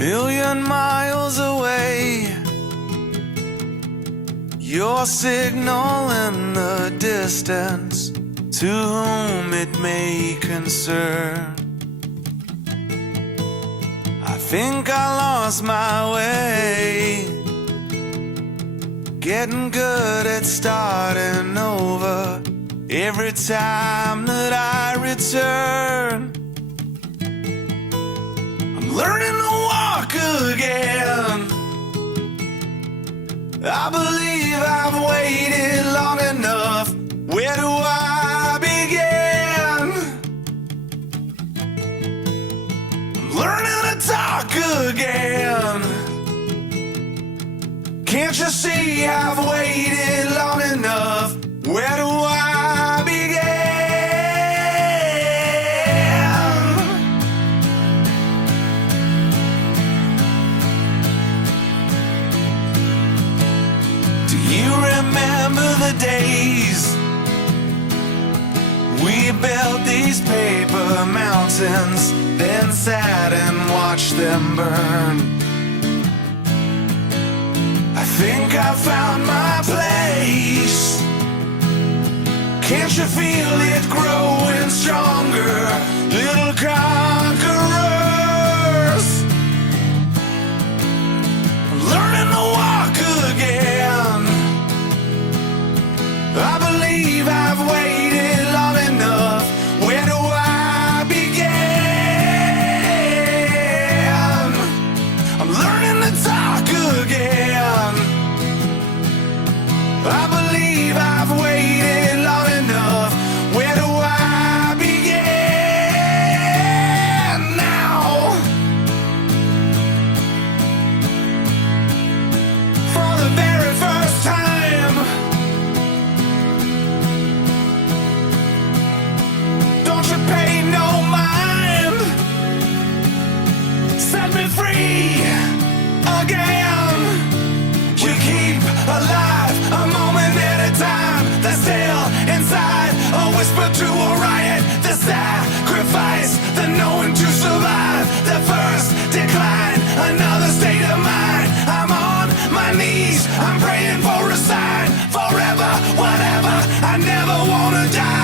million miles away. Your signal in the distance, to whom it may concern. I think I lost my way, getting good at starting over every time that I return. I'm learning to walk again. I believe I've waited long enough. Where do I begin? I'm learning to talk again. Can't you see I've waited long enough? Where do I begin? Do you remember the days we built these paper mountains, then sat and watched them burn? I think I found my place. Can't you feel it growing stronger, little conquerors? I'm learning to walk again. I believe I've waited long enough. Where do I begin? I'm learning to talk again. I believe I've waited long enough. Where do I begin now? For the very first time, don't you pay no mind. Set me free again. We keep alive a moment at a time. That's still inside, a whisper to a riot. The sacrifice, the knowing to survive. The first decline, another state of mind. I'm on my knees, I'm praying for a sign. Forever, whatever, I never wanna die.